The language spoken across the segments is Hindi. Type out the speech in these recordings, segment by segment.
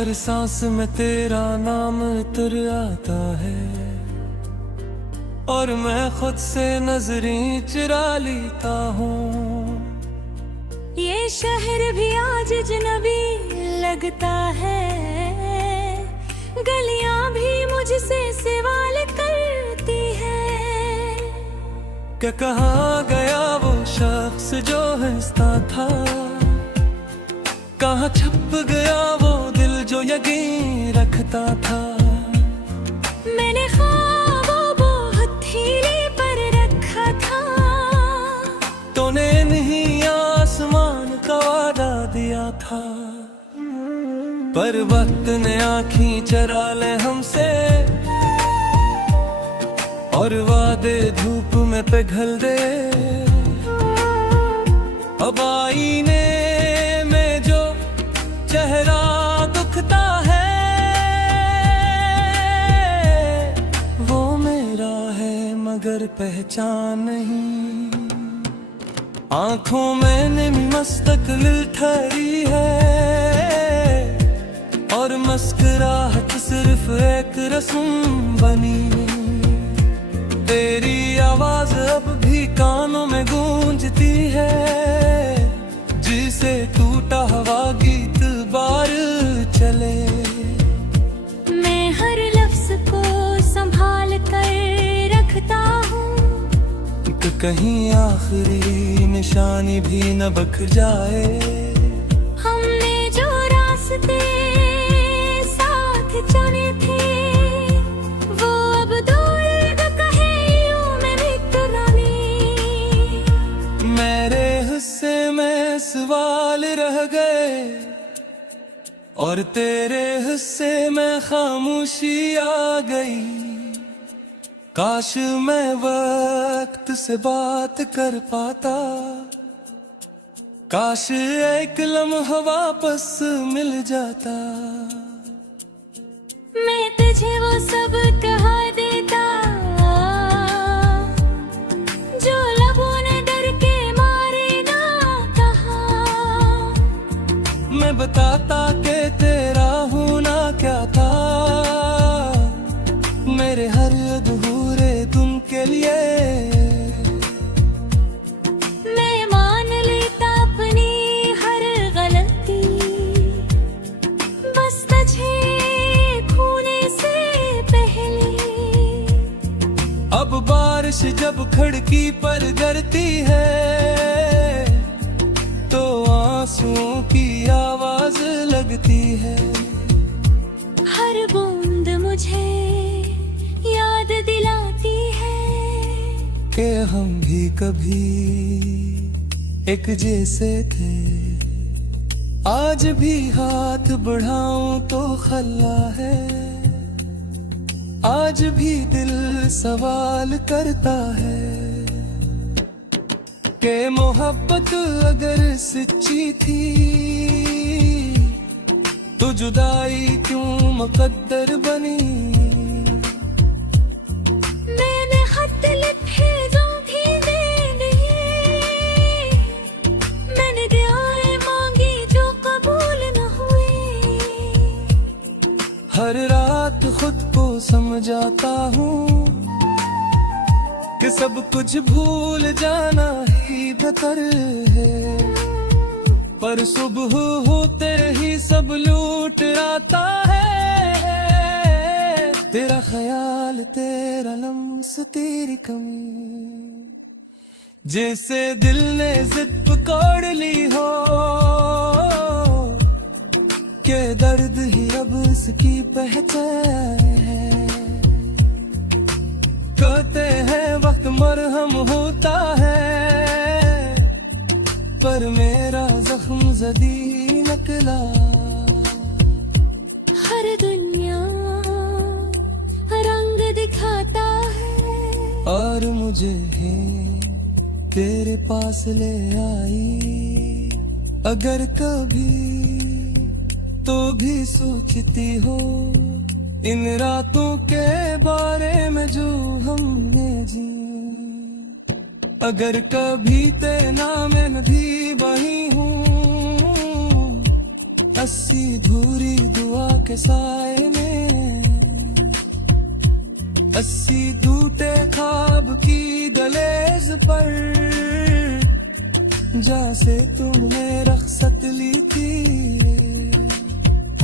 हर सांस में तेरा नाम इतर आता है, और मैं खुद से नजरें चुरा लेता हूँ। ये शहर भी आज अजनबी लगता है, गलियां भी मुझसे सवाल करती है कि कहाँ गया वो शख्स जो हंसता था, कहाँ छप गया वो दिल जो यकीन रखता था। मैंने ख्वाबों को हथेली पर रखा था, तूने नहीं आसमान का वादा दिया था। पर वक्त ने आँखें चरा ले हमसे, और वादे धूप में पिघल दे। अब आईने में जो चेहरा दुखता है, वो मेरा है मगर पहचान नहीं। आंखों में नमी मुस्तकिल ठहरी है, और मुस्कुराहट सिर्फ एक रस्म बनी। तेरी आवाज अब भी कानों में गूंजती है, जिसे टूटा हुआ गीत बार चले। मैं हर लफ्ज को संभाल कर रखता हूँ, कि कहीं आखिरी निशानी भी न बख जाए। हमने जो रास्ते साथ चुने थे, वो अब दूर कहे यूं में निकरानी। मेरे हिस्से में सवाल रह गए, और तेरे हिस्से में खामोशी आ गई। काश मैं वक्त से बात कर पाता, काश एक लम्हा वापस मिल जाता। मैं तुझे वो सब कहा देता, जो लबों ने डर के मारे ना कहा। मैं बताता कि तेरा होना क्या था, मेरे हर अधूरे तुम के लिए। मैं मान लेता अपनी हर गलती, बस तुझे खोने से पहले। अब बारिश जब खिड़की पर गिरती है, तो आंसुओं की आवाज लगती है। हर बूंद मुझे याद दिलाती है कि हम भी कभी एक जैसे थे। आज भी हाथ बढ़ाऊं तो खल्ला है, आज भी दिल सवाल करता है कि मोहब्बत अगर सच्ची थी, तो जुदाई क्यों मुकद्दर बनी। मैंने खत लिखे जो भी दे दिए, मैंने दुआएं मांगी जो कबूल न हुई। हर रात खुद को समझाता हूँ कि सब कुछ भूल जाना ही बेहतर है। पर सुबह होते ही सब लूट आता है। तेरा ख्याल, तेरा लम्स, तेरी कमी, जैसे दिल ने जिद पकड़ ली हो के दर्द ही अब उसकी पहचान है। कहते हैं वक्त मरहम होता है, पर मेरा जख्म जदी नकला। हर दुनिया रंग दिखाता है, और मुझे ही तेरे पास ले आई। अगर कभी तो भी सोचती हो इन रातों के बारे में जो हमने जी। अगर कभी तेना मैं भी वही हूँ, अस्सी धूरी दुआ के साए में 80 टूटे ख्वाब की दलेज पर जैसे तुमने रख्सत ली थी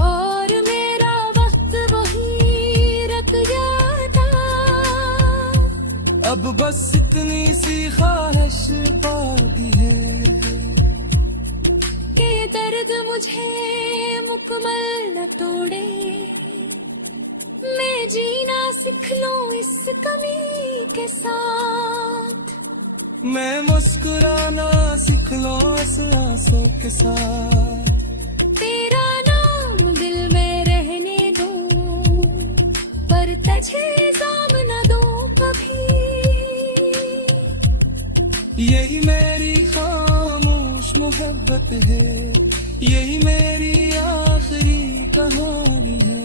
और मेरा वक्त वही रख जाता। अब बस इतनी सी ख्वाहिश बाकी है कि दर्द मुझे मुकम्मल न तोड़े, मैं जीना सीख लूं इस कमी के साथ। मैं मुस्कुराना सीख लो आंसू के साथ। तेरा नाम दिल में रहने दूं, पर तुझे जाम न दूं कभी। यही मेरी खामोश मोहब्बत है, यही मेरी आखिरी कहानी है।